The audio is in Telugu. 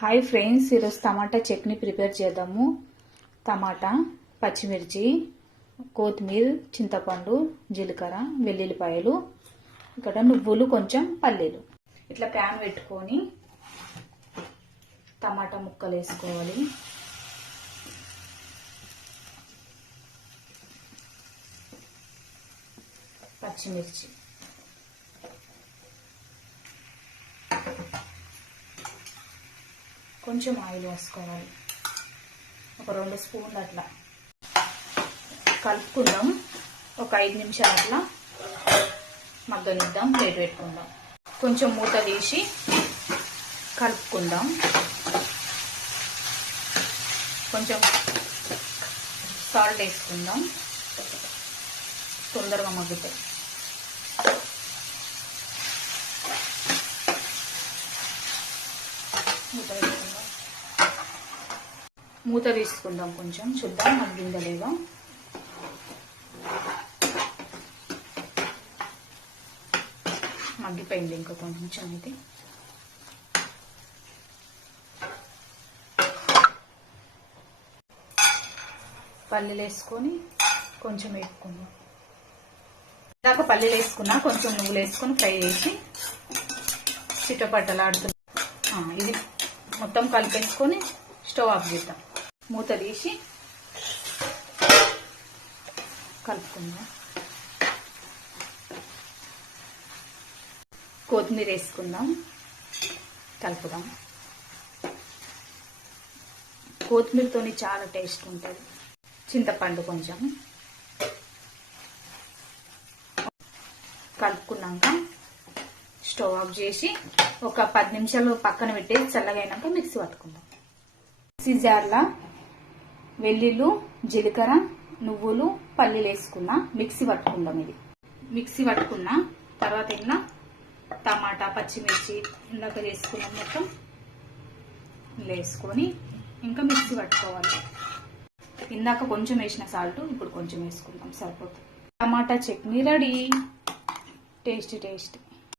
హాయ్ ఫ్రెండ్స్, ఈరోజు టమాటా చట్నీ ప్రిపేర్ చేద్దాము. టమాటా, పచ్చిమిర్చి, కొత్తిమీర, చింతపండు, జీలకర్ర, వెల్లుల్లిపాయలు, ఇక్కడ నువ్వులు, కొంచెం పల్లీలు. ఇట్లా ప్యాన్ పెట్టుకొని టమాటా ముక్కలు వేసుకోవాలి. పచ్చిమిర్చి, కొంచెం ఆయిల్ వేసుకోవాలి. ఒక 2 స్పూన్లు అట్లా కలుపుకుందాం. ఒక 5 నిమిషాలు అట్లా మగ్గనిద్దాం. ప్లేట్ పెట్టుకుందాం. కొంచెం మూత తీసి కలుపుకుందాం. కొంచెం సాల్ట్ వేసుకుందాం, తొందరగా మగ్గుతాయి. మూత తీసుకుందాం. కొంచెం చూద్దాం మగ్గిందా లేదా. మగ్గిపోయింది. ఇంకా కొంచెం అయితే పల్లీలు వేసుకొని కొంచెం వేసుకుందాం. ఇందాక పల్లీలు వేసుకున్నా, కొంచెం నువ్వులు వేసుకొని ఫ్రై చేసి చిట్టపట్టలాడుతుంది. ఇది మొత్తం కలిపేసుకొని స్టవ్ ఆఫ్ చేద్దాం. మూత తీసి కలుపుకుందాం. కొత్తిమీర వేసుకుందాం, కలుపుదాం. కొత్తిమీరతో చాలా టేస్ట్ ఉంటుంది. చింతపండు కొంచెం కలుపుకున్నాక స్టవ్ ఆఫ్ చేసి ఒక 10 నిమిషాలు పక్కన పెట్టేసి చల్లగైనాక మిక్సీ పట్టుకుందాం. మిక్సీ జార్లో వెల్లుల్లి, జీలకర్ర, నువ్వులు, పల్లీలు వేసుకున్నా మిక్సీ పట్టుకుందాం. ఇది మిక్సీ పట్టుకున్న తర్వాత ఇలా టమాటా, పచ్చిమిర్చి ఇందాక వేసుకున్నాం మొత్తం వేసుకొని ఇంకా మిక్సీ పట్టుకోవాలి. ఇందాక కొంచెం వేసిన సాల్ట్ ఇప్పుడు కొంచెం వేసుకుందాం, సరిపోతుంది. టమాటా చట్నీ రెడీ. టేస్టీ.